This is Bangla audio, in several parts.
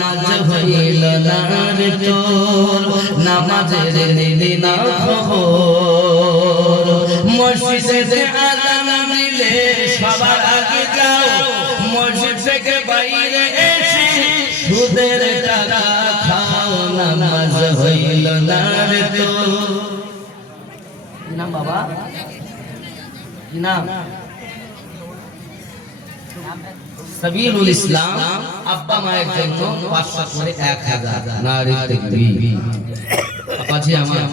নামাজ হইল না রে তোর, নামাজের নিলি না খবর। মসজিদে আযান দিলে সবার আগে যাও, মসজিদ থেকে বাইরে এসে সুদের টাকা খাও, নামাজ হইল না রে তোর। কি নাম বাবা, কি নাম? সাবিলুল ইসলাম। আব্বা মায়ের জন্য 500 করে 1000। নারে তাকবীর। আপাজি আমার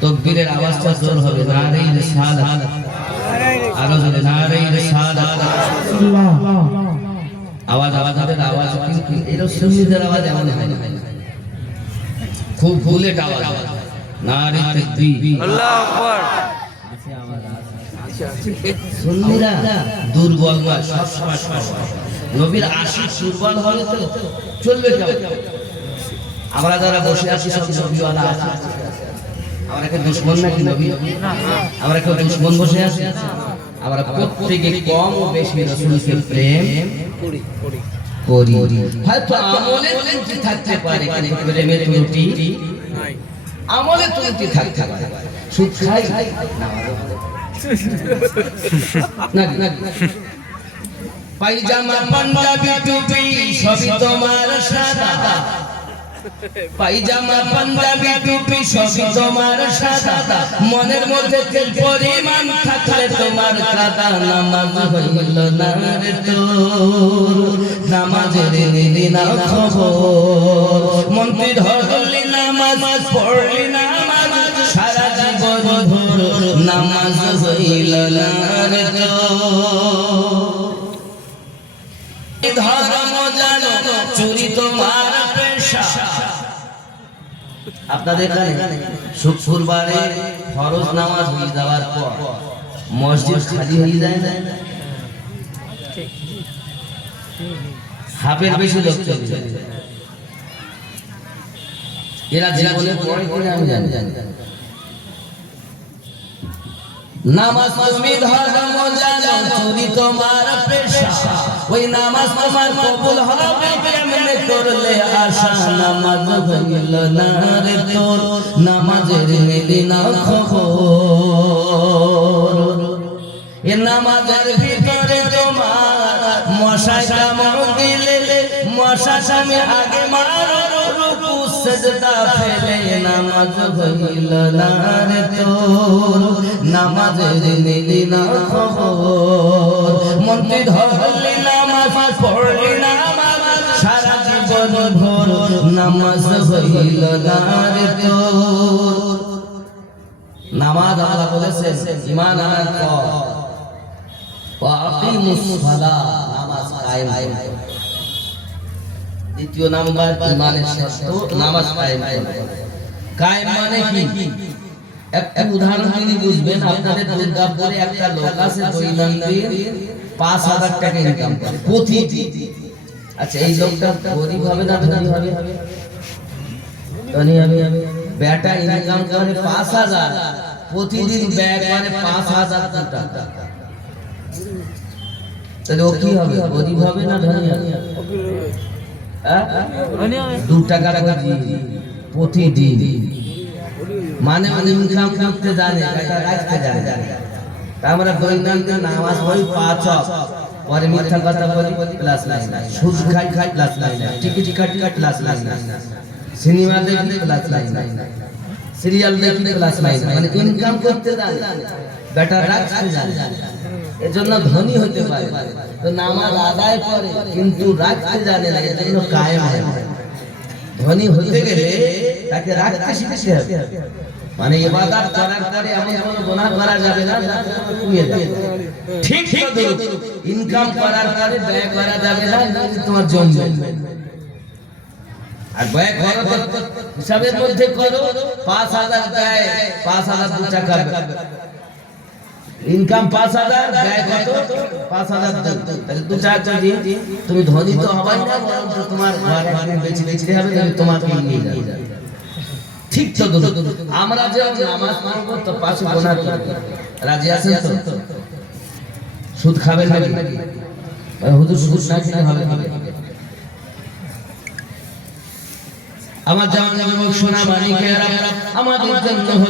তাকবীরের আওয়াজটা জোর হবে। নারে রিসালাত, আরো জোরে নারে রিসালাত। আওয়াজ কিন্তু এর সুন্নিদের আওয়াজ এমন হয় না, খুব বুলেট আওয়াজ। নারে তাকবীর, আল্লাহু আকবার। আছে আওয়াজ, সুন্নিরা দুর্বল বা নবীর আশিক দুর্বল হলে তো চলবে কেমন? আমরা যারা বসে আছি সব নবীওয়ালা আছি, আমরা কি দুশমন নাকি নবী? আমরা কেউ দুশমন বসে আছি? আমরা প্রত্যেকে কম ও বেশি রাসূলকে প্রেম করি। হয়তো আমলে ত্রুটি থাকতে পারে, কিন্তু প্রেমে ত্রুটি নাই। আমলে ত্রুটি থাকতে পারে। সুদ খাই না, পায়জামা পাঞ্জাবি টুপি সবই তোমার সাদা, পায়জামা পাঞ্জাবি টুপি সবই তোমার সাদা। মনের মধ্যে তেল পরিমাণ থাকলে তোমার কাদা, নামাজ হইল না রে তোর, নামাজের নিলি না খবর। মন্ত্রী ধরলি নামাজ, পড়লি নামাজ, সারা জীবন ভোর, নামাজ হইল না রে তোর। ধর্ম জানো চুরি তোমার পেশা। আপনাদের এখানে শুক্রবারে ফরজ নামাজ হয়ে যাওয়ার পর মসজিদ খালি হয়ে যায় না? হাফের বেশি লোক চলে যায়। এরা জীবনে পড়ে কিনা আমি জানি। নামাজ তুমি ধর্ম জানো চুরি তোমার পেশা, ওই নামাজ তোমার কবুল হবে কেমনে করলে আশা। নামাজ হইল না রে তোর, নামাজের নিলি না খবর। এ নামাজের ভিতরে তোমার মশায় কামড় দিলে, মশা স্বামী আগে মারো, রুকু সিজদা ফেলে, নামাজ হইল না রে তোর, নামাজের নিলি না খবর। মন্ত্রী ধরলি নামাজ, পড়লি নামাজ, সারা জীবন ভোর, নামাজ হইল না রে তোর। নামাজ আল্লাহ বলেছেন ঈমান আনার পর ওয়াকিমুস সালাহ, নামাজ কায়েম করো। দ্বিতীয় নাম্বার ঈমানের শর্ত নামাজ কায়েম করো। কায়েম মানে কি? একটা উদাহরণ দিলে বুঝবেন। আপনাদের দুর্গাপুরে একটা লোক আছে দৈনন্দিন 5000 টাকা ইনকাম করে প্রতিদিন। আচ্ছা, এই লোকটা গরিব হবে না ধনী হবে? ধনী হবে। বেটা ইনকাম করে 5000, প্রতিদিন ব্যয় করে 5000 টাকা। তাহলে ও কি হবে? গরিব হবে না ধনী হবে? 2 টাকা প্রতিদিন। মানে ইনকাম করতে জানে, টাকা রাখতে জানে। আমরা দৈনন্দিন নামাজ পড়ি 5 ওয়াক্ত, পরে মিথ্যা কথা বলি প্লাস নাই, সুদ খাই প্লাস নাই, টিকিট কাটি প্লাস নাই, সিনেমা দেখি প্লাস নাই, সিরিয়াল দেখি প্লাস নাই। মানে ইনকাম করতে জানে, বেটা রাখতে জানে, এজন্য ধনী হতে পারে। তো নামাজ আদায় করে কিন্তু রাখতে জানে না, এজন্য কায়েম হয়। ধনী হতে গেলে তাকে রাখতে শিখতে হবে। মানে ইবাদত করার পরে এমন কোনো গুনাহ করা যাবে না যা কমিয়ে যাবে। ঠিক ইনকাম করার পরে ব্যয় করা যাবে না যদি তোমার জমবে। আর ব্যয় করো তো হিসাবের মধ্যে করো। 5000 ব্যয়, 5000 2 টাকা ইনকাম, 5000 ব্যয় কত? 5000। তাহলে 2 টাকা দিয়ে তুমি ধনী তো হবাই না, বরং তোমার ঘর বাড়ি বেচতে হবে, তুমি তোমাকে নিয়ে যাবে। ঠিক তো আমরা যে নামাজ পড়ব তো পাশে গুনাহ করব, রাজি আছেন তো? সুদ খাবেন নাকি? হুজুর সুদ না খেলে হবে? আমার জওয়ান যুবক সোনা মানিকেরা আমাদের জন্য হলো